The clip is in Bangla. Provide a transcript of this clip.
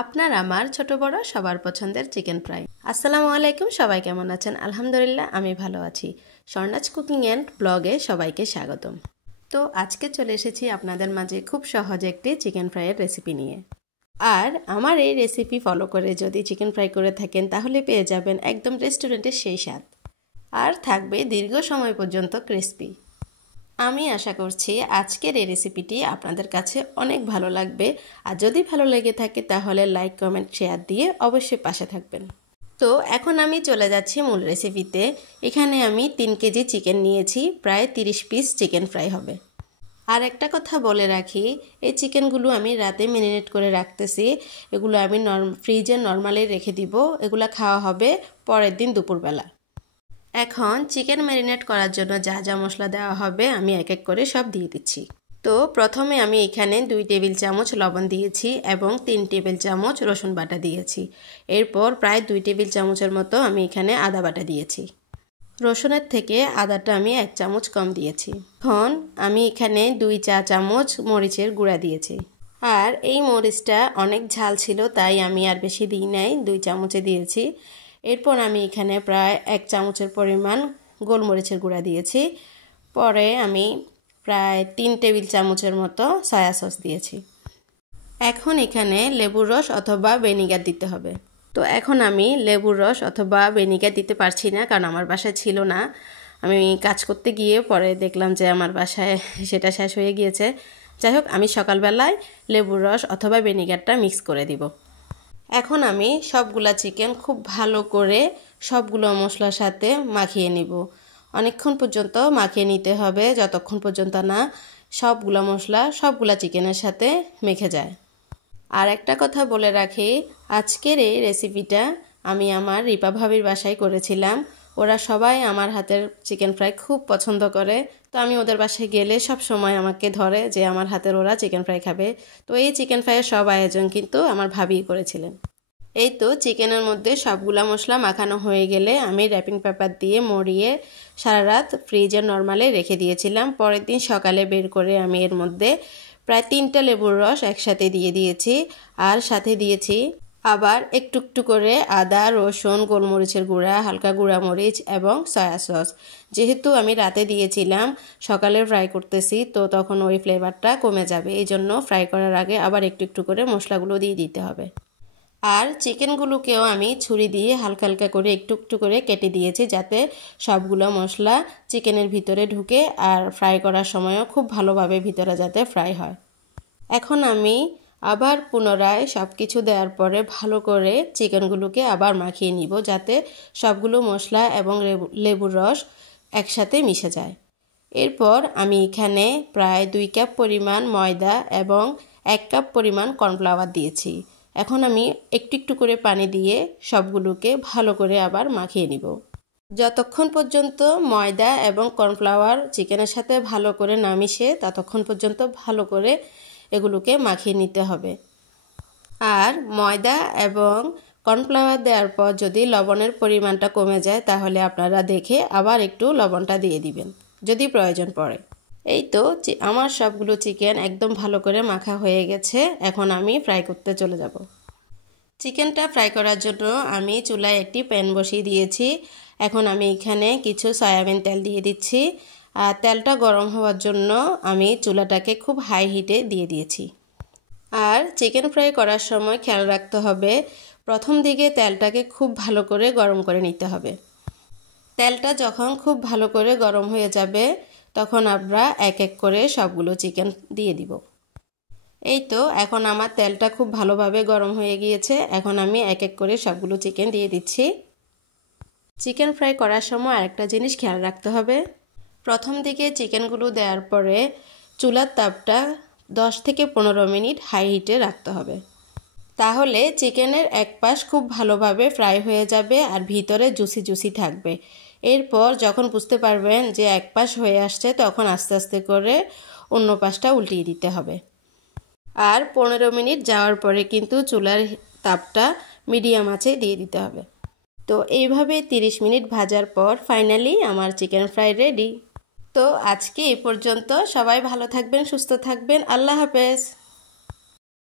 আপনার আমার ছোট বড় সবার পছন্দের চিকেন ফ্রাই। আসসালামু আলাইকুম, সবাই কেমন আছেন? আলহামদুলিল্লাহ আমি ভালো আছি। স্বর্ণাজ কুকিং অ্যান্ড ব্লগে সবাইকে স্বাগতম। তো আজকে চলে এসেছি আপনাদের মাঝে খুব সহজ একটি চিকেন ফ্রাইয়ের রেসিপি নিয়ে। আর আমার এই রেসিপি ফলো করে যদি চিকেন ফ্রাই করে থাকেন তাহলে পেয়ে যাবেন একদম রেস্টুরেন্টের সেই স্বাদ, আর থাকবে দীর্ঘ সময় পর্যন্ত ক্রিস্পি। আমি আশা করছি আজকের এই রেসিপিটি আপনাদের কাছে অনেক ভালো লাগবে, আর যদি ভালো লেগে থাকে তাহলে লাইক কমেন্ট শেয়ার দিয়ে অবশ্যই পাশে থাকবেন। তো এখন আমি চলে যাচ্ছি মূল রেসিপিতে। এখানে আমি 3 কেজি চিকেন নিয়েছি, প্রায় 30 পিস চিকেন ফ্রাই হবে। আর একটা কথা বলে রাখি, এই চিকেনগুলো আমি রাতে ম্যারিনেট করে রাখতেছি। এগুলো আমি ফ্রিজে নর্মালি রেখে দিব, এগুলো খাওয়া হবে পরের দিন দুপুরবেলা। এখন চিকেন ম্যারিনেট করার জন্য যা যা মশলা দেওয়া হবে আমি এক এক করে সব দিয়ে দিচ্ছি। তো প্রথমে আমি এখানে 2 টেবিল চামচ লবণ দিয়েছি এবং 3 টেবিল চামচ রসুন বাটা দিয়েছি। এরপর প্রায় 2 টেবিল চামচের মতো আমি এখানে আদা বাটা দিয়েছি। রসুনের থেকে আদাটা আমি 1 চামচ কম দিয়েছি। এখন আমি এখানে 2 চা চামচ মরিচের গুঁড়া দিয়েছি। আর এই মরিচটা অনেক ঝাল ছিল, তাই আমি আর বেশি দিই নাই, 2 চামচে দিয়েছি। এরপর আমি এখানে প্রায় 1 চামচের পরিমাণ গোলমরিচের গুঁড়া দিয়েছি। পরে আমি প্রায় 3 টেবিল চামচের মতো সয়া সস দিয়েছি। এখন এখানে লেবুর রস অথবা ভিনেগার দিতে হবে। তো এখন আমি লেবুর রস অথবা ভিনেগার দিতে পারছি না, কারণ আমার বাসায় ছিল না। আমি কাজ করতে গিয়ে পরে দেখলাম যে আমার বাসায় সেটা শেষ হয়ে গিয়েছে। যাই হোক, আমি সকালবেলায় লেবুর রস অথবা ভিনেগারটা মিক্স করে দিব। এখন আমি সবগুলা চিকেন খুব ভালো করে সবগুলো মশলার সাথে মাখিয়ে নিব। অনেকক্ষণ পর্যন্ত মাখিয়ে নিতে হবে, যতক্ষণ পর্যন্ত না সবগুলা মশলা সবগুলা চিকেনের সাথে মেখে যায়। আর একটা কথা বলে রাখি, আজকের এই রেসিপিটা আমি আমার রিপা ভাবির বাসায় করেছিলাম। ওরা সবাই আমার হাতের চিকেন ফ্রাই খুব পছন্দ করে। তো আমি ওদের বাসায় গেলে সব সময় আমাকে ধরে যে আমার হাতের ওরা চিকেন ফ্রাই খাবে। তো এই চিকেন ফ্রাইয়ের সব আয়োজন কিন্তু আমার ভাবি করেছিলেন। এই তো চিকেনের মধ্যে সবগুলা মশলা মাখানো হয়ে গেলে আমি র্যাপিং পেপার দিয়ে মুড়িয়ে সারা রাত ফ্রিজে নর্মালে রেখে দিয়েছিলাম। পরের দিন সকালে বের করে আমি এর মধ্যে প্রায় 3টা লেবুর রস একসাথে দিয়ে দিয়েছি। আর সাথে দিয়েছি আবার একটু একটু করে আদা, রসুন, গোলমরিচের গুঁড়া, হালকা গুঁড়া মরিচ এবং সয়া সস। যেহেতু আমি রাতে দিয়েছিলাম, সকালে ফ্রাই করতেছি, তো তখন ওই ফ্লেভারটা কমে যাবে। এই জন্য ফ্রাই করার আগে আবার একটু একটু করে মশলাগুলো দিয়ে দিতে হবে। আর চিকেনগুলোকেও আমি ছুরি দিয়ে হালকা হালকা করে একটু একটু করে কেটে দিয়েছি, যাতে সবগুলো মশলা চিকেনের ভিতরে ঢুকে আর ফ্রাই করার সময়ও খুব ভালোভাবে ভিতরে যাতে ফ্রাই হয়। এখন আমি আবার পুনরায় সব কিছু দেওয়ার পরে ভালো করে চিকেনগুলোকে আবার মাখিয়ে নিব, যাতে সবগুলো মশলা এবং লেবুর রস একসাথে মিশে যায়। এরপর আমি এখানে প্রায় 2 কাপ পরিমাণ ময়দা এবং 1 কাপ পরিমাণ কর্নফ্লাওয়ার দিয়েছি। এখন আমি একটু একটু করে পানি দিয়ে সবগুলোকে ভালো করে আবার মাখিয়ে নিব। যতক্ষণ পর্যন্ত ময়দা এবং কর্নফ্লাওয়ার চিকেনের সাথে ভালো করে না মিশে, ততক্ষণ পর্যন্ত ভালো করে এগুলোকে মাখিয়ে নিতে হবে। আর ময়দা এবং কর্নফ্লাওয়ার দেওয়ার পর যদি লবণের পরিমাণটা কমে যায়, তাহলে আপনারা দেখে আবার একটু লবণটা দিয়ে দিবেন যদি প্রয়োজন পড়ে। এই তো আমার সবগুলো চিকেন একদম ভালো করে মাখা হয়ে গেছে। এখন আমি ফ্রাই করতে চলে যাব। চিকেনটা ফ্রাই করার জন্য আমি চুলায় একটি প্যান বসিয়ে দিয়েছি। এখন আমি এখানে কিছু সয়াবিন তেল দিয়ে দিচ্ছি। আর তেলটা গরম হওয়ার জন্য আমি চুলাটাকে খুব হাই হিটে দিয়ে দিয়েছি। আর চিকেন ফ্রাই করার সময় খেয়াল রাখতে হবে, প্রথম দিকে তেলটাকে খুব ভালো করে গরম করে নিতে হবে। তেলটা যখন খুব ভালো করে গরম হয়ে যাবে, তখন আমরা এক এক করে সবগুলো চিকেন দিয়ে দিব। এই তো এখন আমার তেলটা খুব ভালোভাবে গরম হয়ে গিয়েছে। এখন আমি এক এক করে সবগুলো চিকেন দিয়ে দিচ্ছি। চিকেন ফ্রাই করার সময় আরেকটা জিনিস খেয়াল রাখতে হবে, প্রথম দিকে চিকেনগুলো দেওয়ার পরে চুলার তাপটা 10 থেকে 15 মিনিট হাই হিটে রাখতে হবে। তাহলে চিকেনের এক পাশ খুব ভালোভাবে ফ্রাই হয়ে যাবে আর ভিতরে জুসি জুসি থাকবে। এরপর যখন বুঝতে পারবেন যে এক পাশ হয়ে আসছে, তখন আস্তে আস্তে করে অন্য পাশটা উল্টিয়ে দিতে হবে। আর 15 মিনিট যাওয়ার পরে কিন্তু চুলার তাপটা মিডিয়াম আঁচে দিয়ে দিতে হবে। তো এইভাবে 30 মিনিট ভাজার পর ফাইনালি আমার চিকেন ফ্রাই রেডি। তো আজকে এই পর্যন্ত। সবাই ভালো থাকবেন, সুস্থ থাকবেন। আল্লাহ হাফেজ।